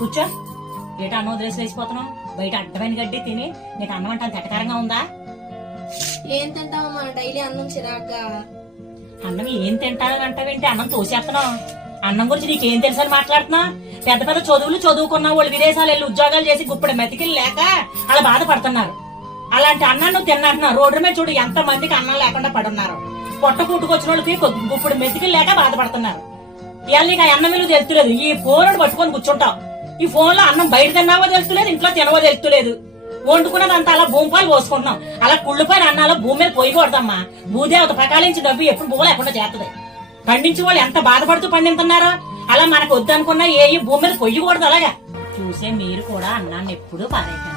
కూర్చో. ఏట అన్నం వదిలేసి వేసిపోతున్నావు? బయట అడ్డమైన గడ్డి తిని నీకు అన్నం అంటే అంత ఎటకారంగా ఉందా? ఏం తింటావు మన డైలీ అన్నం చిరాగ్గా. అన్నం ఏం తింటాను అంటావేంటి? అన్నం తోసేస్తున్నావు. అన్నం గురించి నీకేం తెలుసు అని మాట్లాడుతున్నా? పెద్ద పెద్ద చదువులు చదువుకున్న వాళ్ళు విదేశాలు వెళ్ళి ఉద్యోగాలు చేసి గుప్పుడు మెతికిలు లేక అలా బాధపడుతున్నారు. అలాంటి అన్నం నువ్వు తిన్నంటున్నావు. రోడ్డు మీద చూడు ఎంత మందికి అన్నం లేకుండా పడున్నారు. పొట్ట పుట్టుకొచ్చిన వాళ్ళకి గుప్పుడు మెతికిలు లేక బాధపడుతున్నారు. ఇవాళ నీకు ఆ అన్నం విలువ తెలుస్తలేదు. ఈ ఫోన్ పట్టుకొని కూర్చుంటావు. ఈ ఫోన్ లో అన్నం బయట తిన్నావో తెలుస్తలేదు, ఇంట్లో తినవో తెలుస్తలేదు. వండుకున్నదంతా అలా భూమిపాలు పోసుకుంటున్నాం. అలా కుళ్ళిపోయిన అన్నాలో భూమి మీద పోయకూడదమ్మా. భూదేవత పకాలించి డబ్బు ఎప్పుడు భూ లేకుండా చేస్తుంది. పండించే వాళ్ళు ఎంత బాధపడుతూ పండిస్తున్నారో అలా మనకు వద్దనుకున్నా ఏ భూమి మీద పొయ్యకూడదు. అలాగా చూసే మీరు కూడా అన్నాన్ని ఎప్పుడూ పారేయండి.